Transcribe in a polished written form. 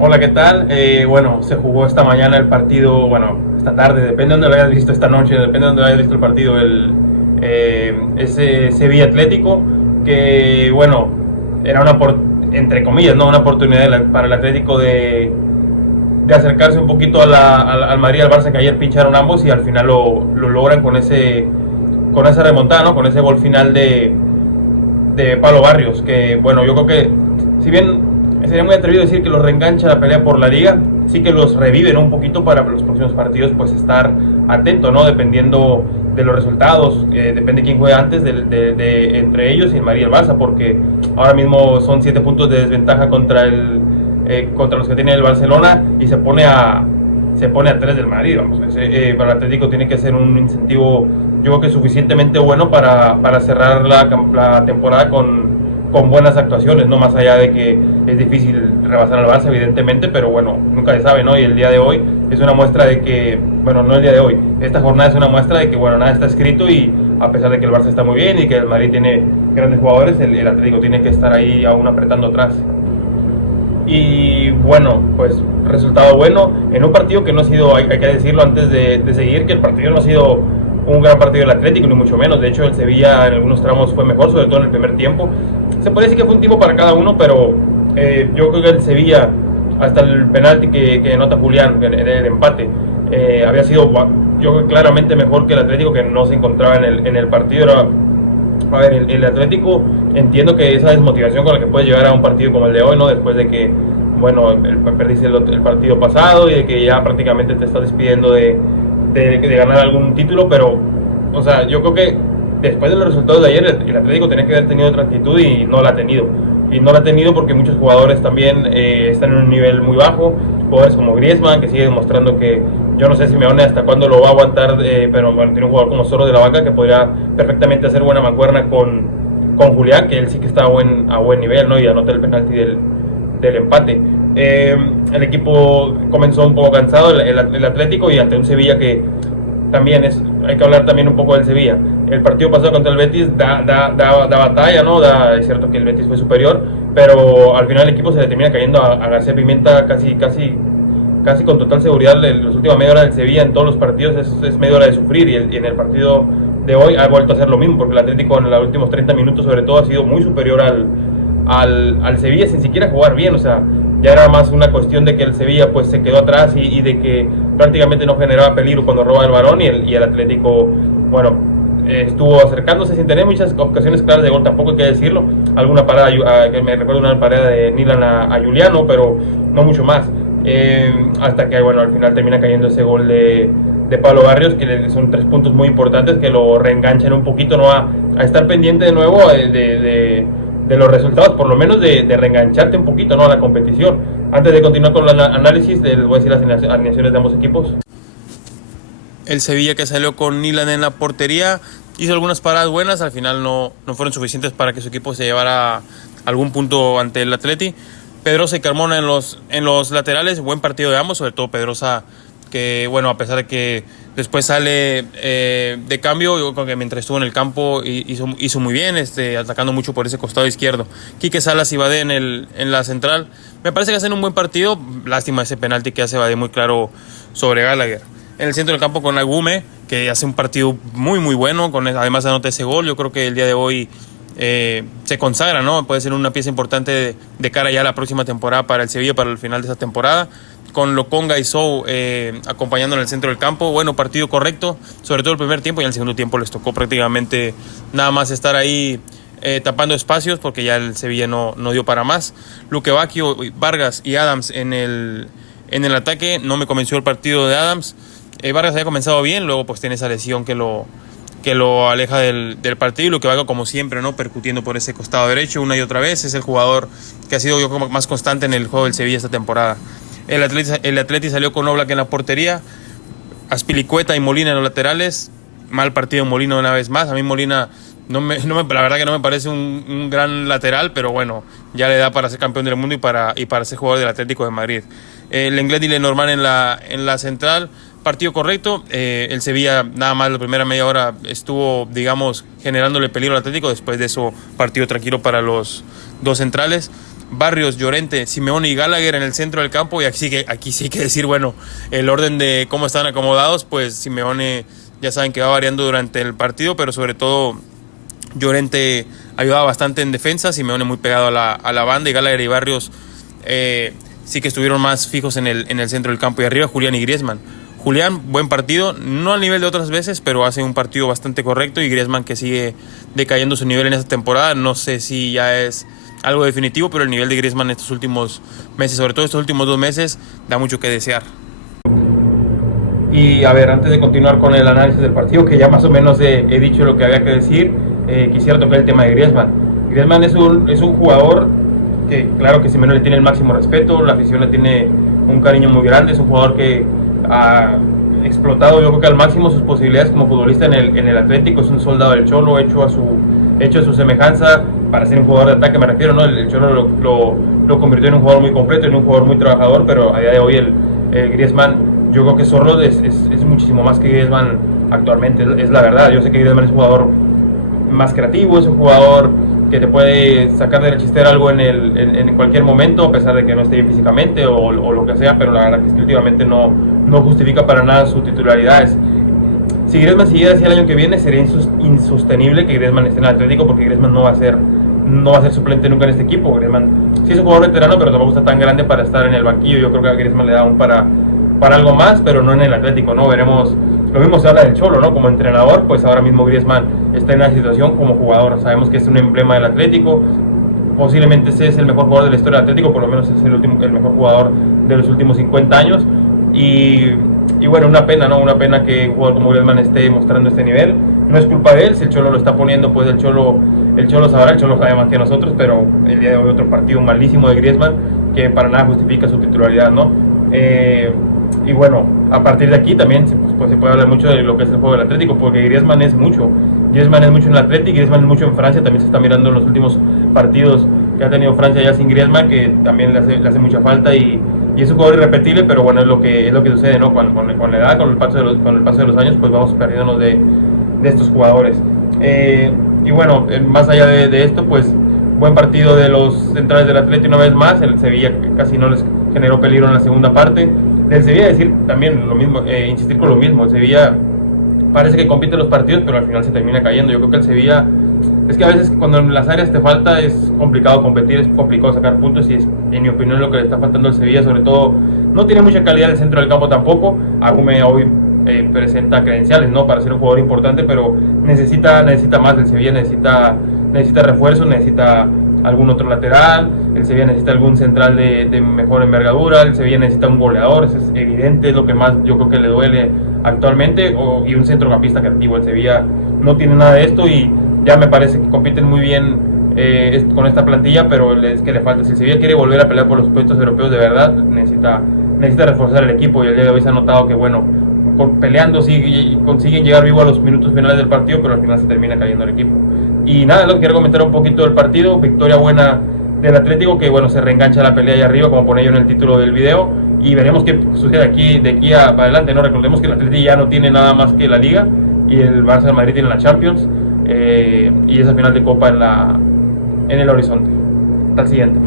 Hola, ¿qué tal? Bueno, se jugó esta mañana el partido, bueno, esta tarde, depende de donde lo hayas visto, esta noche, depende de donde hayas visto el partido, ese Sevilla Atlético, que bueno, era entre comillas, ¿no? Una oportunidad para el Atlético de acercarse un poquito al Madrid y al Barça, que ayer pincharon ambos y al final lo logran con esa remontada, ¿no? Con ese gol final de Pablo Barrios, que bueno, yo creo que si bien sería muy atrevido decir que los reengancha la pelea por la liga, sí que los reviven un poquito para los próximos partidos, pues estar atento, ¿no? Dependiendo de los resultados, depende quién juega antes entre ellos y el Madrid y el Barça, porque ahora mismo son 7 puntos de desventaja contra los que tiene el Barcelona y se pone a 3 del Madrid, vamos. Para el Atlético tiene que ser un incentivo, yo creo que suficientemente bueno para cerrar la temporada con buenas actuaciones, no más allá de que es difícil rebasar al Barça, evidentemente, pero bueno, nunca se sabe, ¿no? Y el día de hoy es una muestra de que, bueno, no el día de hoy, esta jornada es una muestra de que, bueno, nada está escrito y a pesar de que el Barça está muy bien y que el Madrid tiene grandes jugadores, el Atlético tiene que estar ahí aún apretando atrás. Y bueno, pues resultado bueno en un partido que no ha sido, hay que decirlo antes de seguir, que el partido no ha sido un gran partido del Atlético, ni mucho menos. De hecho, el Sevilla en algunos tramos fue mejor, sobre todo en el primer tiempo. Se puede decir que fue un tiempo para cada uno, pero yo creo que el Sevilla, hasta el penalti que anota Julián en el empate, había sido, yo creo, claramente mejor que el Atlético, que no se encontraba en el partido. A ver, el Atlético, entiendo que esa desmotivación con la que puedes llegar a un partido como el de hoy, ¿no? Después de que, bueno, perdiste el partido pasado y de que ya prácticamente te estás despidiendo de ganar algún título, pero, o sea, yo creo que después de los resultados de ayer, el Atlético tenía que haber tenido otra actitud y no la ha tenido. Y no la ha tenido porque muchos jugadores también están en un nivel muy bajo. Jugadores como Griezmann, que sigue demostrando que yo no sé si Simeone hasta cuándo lo va a aguantar, pero bueno, tiene un jugador como Zorro de la Vaca que podría perfectamente hacer buena mancuerna con Julián, que él sí que está a buen nivel, ¿no? Y anota el penalti del empate. El equipo comenzó un poco cansado, el Atlético, y ante un Sevilla que también hay que hablar también un poco del Sevilla. El partido pasado contra el Betis da batalla, ¿no? Es cierto que el Betis fue superior, pero al final el equipo se le termina cayendo a García Pimienta casi con total seguridad. Las últimas media hora del Sevilla en todos los partidos es media hora de sufrir, y en el partido de hoy ha vuelto a hacer lo mismo, porque el Atlético en los últimos 30 minutos sobre todo ha sido muy superior al Sevilla sin siquiera jugar bien. O sea, ya era más una cuestión de que el Sevilla pues se quedó atrás y de que prácticamente no generaba peligro cuando roba el balón, y el Atlético, bueno, estuvo acercándose sin tener muchas ocasiones claras de gol, tampoco hay que decirlo. Alguna parada, que me recuerdo una parada de Nilan a Juliano, pero no mucho más. Hasta que, bueno, al final termina cayendo ese gol de Pablo Barrios, que son 3 puntos muy importantes que lo reenganchan un poquito, ¿no? A estar pendiente de nuevo de los resultados, por lo menos de reengancharte un poquito, ¿no? A la competición. Antes de continuar con el análisis, les voy a decir las alineaciones de ambos equipos. El Sevilla, que salió con Nilan en la portería, hizo algunas paradas buenas, al final no fueron suficientes para que su equipo se llevara algún punto ante el Atleti. Pedrosa y Carmona en los laterales, buen partido de ambos, sobre todo Pedrosa, que bueno, a pesar de que después sale de cambio, yo creo que mientras estuvo en el campo hizo muy bien, atacando mucho por ese costado izquierdo. Quique Salas y Badé en la central, me parece que hacen un buen partido. Lástima ese penalti que hace Badé muy claro sobre Gallagher. En el centro del campo con Agume, que hace un partido muy muy bueno, además anota ese gol. Yo creo que el día de hoy se consagra, ¿no? Puede ser una pieza importante de cara ya a la próxima temporada para el Sevilla, para el final de esa temporada. Con Lokonga y Sou acompañando en el centro del campo. Bueno, partido correcto, sobre todo el primer tiempo, y en el segundo tiempo les tocó prácticamente nada más estar ahí tapando espacios, porque ya el Sevilla no dio para más. Luque Bacchio, Vargas y Adams en el ataque. No me convenció el partido de Adams. Vargas había comenzado bien, luego pues tiene esa lesión que lo aleja del partido, y lo que va como siempre, ¿no? Percutiendo por ese costado derecho una y otra vez. Es el jugador que ha sido yo como más constante en el juego del Sevilla esta temporada. El Atleti salió con Oblak en la portería, Azpilicueta y Molina en los laterales. Mal partido Molina una vez más. A mí Molina la verdad que no me parece un gran lateral, pero bueno, ya le da para ser campeón del mundo y para ser jugador del Atlético de Madrid. Lenglet y Lenormand en la central. Partido correcto. El Sevilla nada más la primera media hora estuvo, digamos, generándole peligro al Atlético. Después de eso, partido tranquilo para los dos centrales. Barrios, Llorente, Simeone y Gallagher en el centro del campo. Y aquí sí hay que decir, bueno, el orden de cómo están acomodados, pues Simeone ya saben que va variando durante el partido, pero sobre todo Llorente ayudaba bastante en defensa, Simeone muy pegado a la banda, y Gallagher y Barrios sí que estuvieron más fijos en el centro del campo. Y arriba Julián y Griezmann. Julián, buen partido, no al nivel de otras veces, pero hace un partido bastante correcto, y Griezmann, que sigue decayendo su nivel en esta temporada. No sé si ya es algo definitivo, pero el nivel de Griezmann estos últimos meses, sobre todo estos últimos 2 meses, da mucho que desear. Y a ver, antes de continuar con el análisis del partido, que ya más o menos he dicho lo que había que decir, quisiera tocar el tema de Griezmann. Griezmann es un jugador que, claro que Simeone le tiene el máximo respeto, la afición le tiene un cariño muy grande, es un jugador que ha explotado, yo creo que al máximo, sus posibilidades como futbolista en el Atlético. Es un soldado del Cholo, hecho a su semejanza para ser un jugador de ataque, me refiero, ¿no? El Cholo lo convirtió en un jugador muy completo, en un jugador muy trabajador, pero a día de hoy el Griezmann, yo creo que Sorloth es muchísimo más que Griezmann actualmente, es la verdad. Yo sé que Griezmann es un jugador más creativo, es un jugador que te puede sacar de la chistera algo en cualquier momento, a pesar de que no esté bien físicamente o lo que sea, pero la verdad que últimamente no justifica para nada su titularidad. Si Griezmann siguiera así el año que viene, sería insostenible que Griezmann esté en el Atlético, porque Griezmann no va a ser suplente nunca en este equipo. Griezmann sí es un jugador veterano, pero tampoco está tan grande para estar en el banquillo. Yo creo que a Griezmann le da aún para algo más, pero no en el Atlético, ¿no? Veremos. Lo mismo se habla del Cholo, ¿no? Como entrenador, pues ahora mismo Griezmann está en una situación como jugador. Sabemos que es un emblema del Atlético, posiblemente ese es el mejor jugador de la historia del Atlético, por lo menos es el mejor jugador de los últimos 50 años. Y bueno, una pena, ¿no? Una pena que un jugador como Griezmann esté mostrando este nivel. No es culpa de él, si el Cholo lo está poniendo, pues el Cholo sabrá, el Cholo sabe más que nosotros, pero el día de hoy otro partido malísimo de Griezmann que para nada justifica su titularidad, ¿no? Y bueno, a partir de aquí también pues se puede hablar mucho de lo que es el juego del Atlético, porque Griezmann es mucho en el Atlético, Griezmann es mucho en Francia. También se está mirando en los últimos partidos que ha tenido Francia ya sin Griezmann, que también le hace mucha falta, y es un jugador irrepetible, pero bueno, es lo que sucede, ¿no? Con la edad, con el paso de los años, pues vamos perdiéndonos de estos jugadores. Y bueno, más allá de esto, pues buen partido de los centrales del Atlético una vez más. El Sevilla casi no les generó peligro en la segunda parte. Del Sevilla decir también lo mismo, insistir con lo mismo. El Sevilla parece que compite los partidos, pero al final se termina cayendo. Yo creo que el Sevilla, es que a veces cuando en las áreas te falta es complicado competir, es complicado sacar puntos, y es, en mi opinión, lo que le está faltando al Sevilla. Sobre todo, no tiene mucha calidad en el centro del campo tampoco. Agume hoy presenta credenciales, ¿no?, para ser un jugador importante, pero necesita más. El Sevilla necesita refuerzo, necesita algún otro lateral, el Sevilla necesita algún central de mejor envergadura, el Sevilla necesita un goleador, eso es evidente, es lo que más yo creo que le duele actualmente, y un centrocampista creativo. El Sevilla no tiene nada de esto, y ya me parece que compiten muy bien con esta plantilla, pero es que le falta. Si el Sevilla quiere volver a pelear por los puestos europeos de verdad, necesita reforzar el equipo, y el día de hoy se ha notado que, bueno, peleando consiguen llegar vivo a los minutos finales del partido, pero al final se termina cayendo el equipo. Y nada, lo que quiero comentar un poquito del partido. Victoria buena del Atlético, que bueno, se reengancha la pelea ahí arriba, como pone yo en el título del video, y veremos qué sucede de aquí para adelante, ¿no? Recordemos que el Atlético ya no tiene nada más que la Liga, y el Barça de Madrid tiene la Champions, y esa final de Copa en el horizonte. Hasta el siguiente.